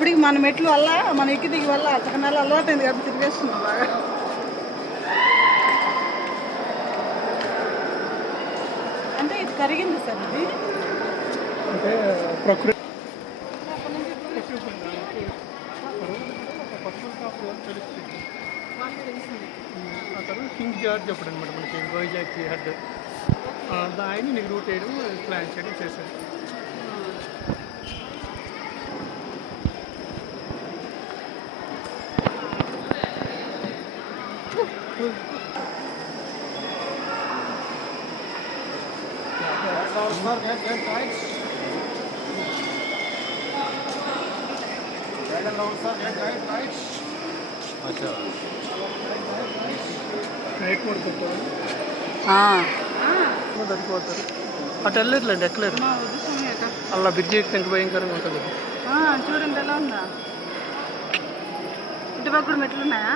ఇప్పటికి మన మెట్లు వల్ల మన ఎక్కి దిగి వల్ల చకనాలు అలవాటైంది కాబట్టి తిరిగేస్తున్నాం బాగా. అంటే ఇది కరిగింది సార్ ఇది అంటే ప్రకృతి ఆ తర్వాత కింగ్ జార్జ్ అప్పుడు అనమాట మనకి వైజాగ్కి హెడ్ ఆయన నీకు రూట్ వేయడం ప్లాన్ చేయడం చేశాడు. నైట్ మోడ్ పెట్టారు సరిపోతారు. అటు వెళ్ళలేదులేండి ఎక్కలేదు. అలా బ్రిడ్జి ఎక్కితే ఎంత భయంకరంగా ఉంటుంది. చూడండి ఎలా ఉందా, ఇటు పక్క కూడా మెట్లు ఉన్నాయా?